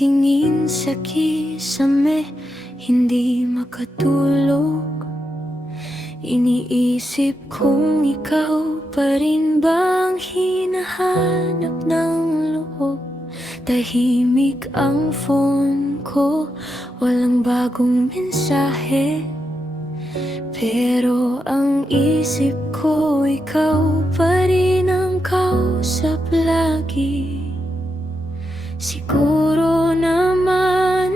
Nakatingin sa kisame, hindi makatulog. Iniisip kung ikaw pa rin bang hinahanap ng loob. Tahimik ang phone ko, walang bagong mensahe, pero ang isip ko, ikaw pa rin ang kausap lagi. Siguro naman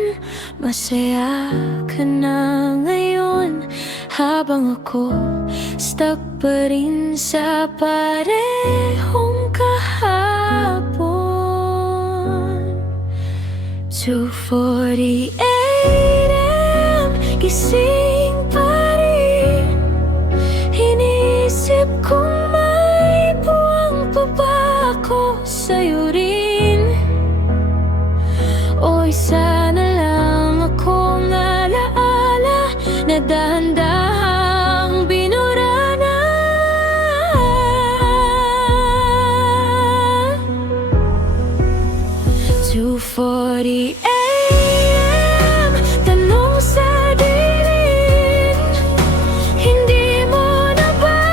masaya ka na ngayon, habang ako stuck pa rin sa parehong kahapon. 2:48 AM, gising pa rin. Iniisip kung may buwang pa ba ako sa'yo rin, o isa na lang akong alaala na dahan-dahang binura na. 2:40 AM, tanong sa dilim, hindi mo na ba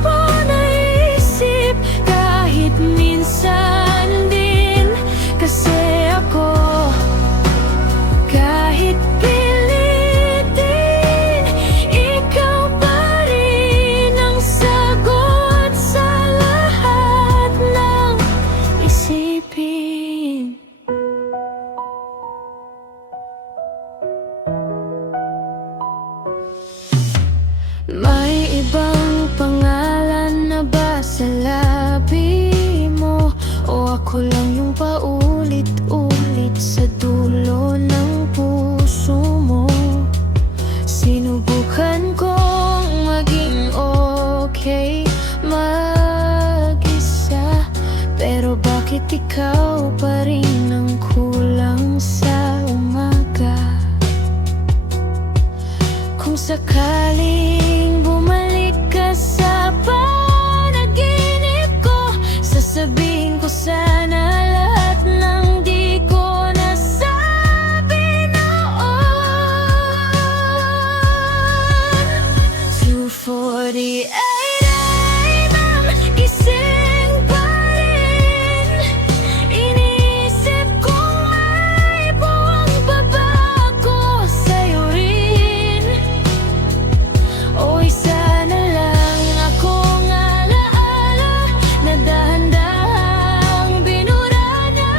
po naisip kahit minsan din? Kasi ako, kahit pilitin, ikaw pa rin ang sagot sa lahat ng isipin. May ibang pangalan na ba sa labi mo, o ako lang yung paulit-ulit sa dulo ng puso mo? Sinubukan kong maging okay mag-isa, pero bakit ikaw pa rin ang kulang sa umaga? Kung sakaling bumalik ka sa panaginip ko, sasabihin ko sana lahat ng di ko nasabi noon. 2:48 AM, gising pa rin. Iniisip kung may buwang pa ba ako sa'yo rin, o isa na lang akong alaala na dahan-dahang binura na.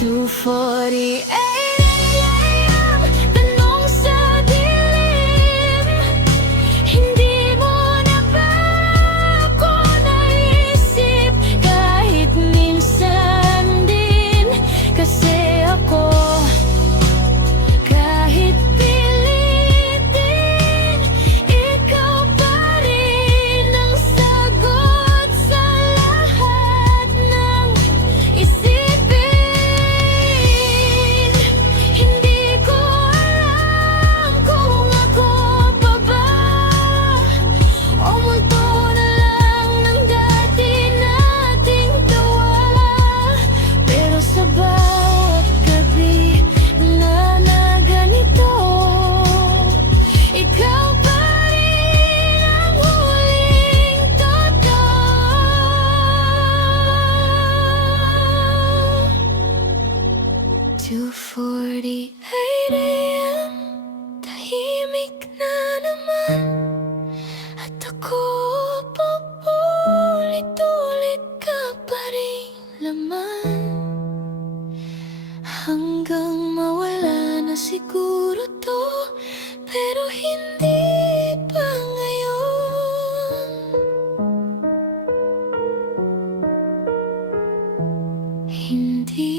2:48 AM, tanong sa dilim, hindi mo na ba ako naisip kahit minsan din? Kasi ako, kahit pilitin, ikaw pa rin ang sagot sa lahat ng isipin. Hindi ko alam kung ako pa ba, o multo na lang ng dati nating tawa. Pero sa bawat gabi na ganito, ikaw pa rin ang huling totoo. 2:48 AM, tahimik na naman, at ako paulit-ulit ka pa rin laman. Hanggang mawala na siguro to, pero hindi pa ngayon. Hindi